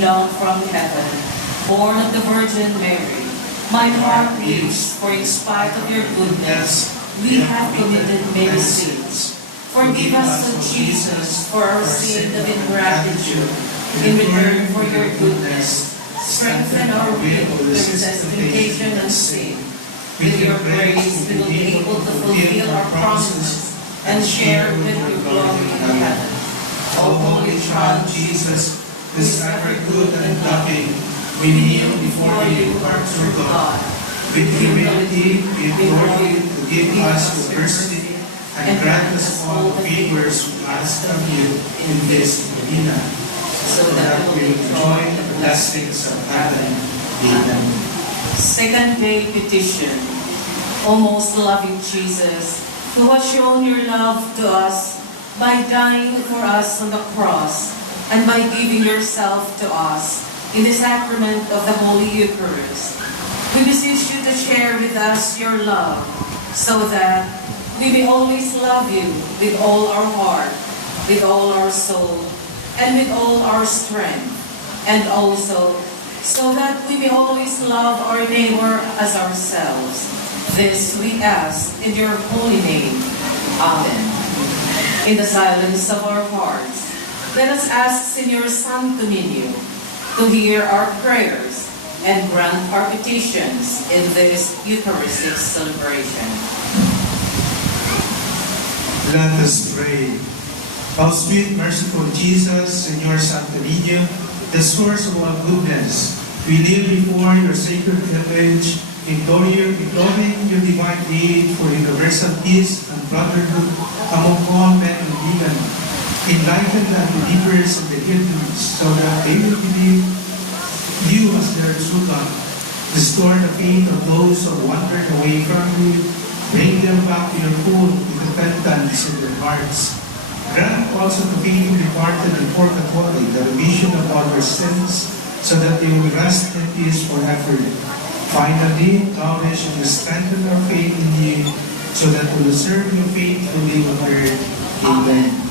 down from heaven, born of the Virgin Mary. My heart beats, for in spite of your goodness, we have committed many sins. Forgive us, O Jesus, for our sin of ingratitude. In return for your goodness, strengthen our will to resist temptation and sin. With your grace, we will be able to fulfill our promises and share with your glory in heaven. O Holy Child Jesus, who is ever good and loving, we kneel before you, our true God. With humility, we implore you to give us your mercy and grant us all the favors we ask of you in this novena, so that we enjoy the blessings of heaven. Amen. Second day petition. O most loving Jesus, who has shown your love to us by dying for us on the cross and by giving yourself to us in the sacrament of the Holy Eucharist, we beseech you to share with us your love, so that we may always love you with all our heart, with all our soul, and with all our strength, and also so that we may always love our neighbor as ourselves. This we ask in your holy name. Amen. In the silence of our hearts, let us ask Senor Santo Niño to hear our prayers and grant our petitions in this Eucharistic celebration. Let us pray. O sweet, merciful Jesus, Senor Santo Niño, the source of all goodness, we kneel before your sacred image, imploring your divine aid for universal peace and brotherhood among all men and women. Enlighten the unbelievers and the heathens, so that they will believe you as their true God. Restore the faith of those who wandered away from you. Bring them back to your fold with repentance in their hearts. Grant also to faithful departed in purgatory the remission of all their sins, so that they will rest in peace forever. Finally, nourish and strengthen our faith in you, so that we will serve you faithfully on earth. Amen.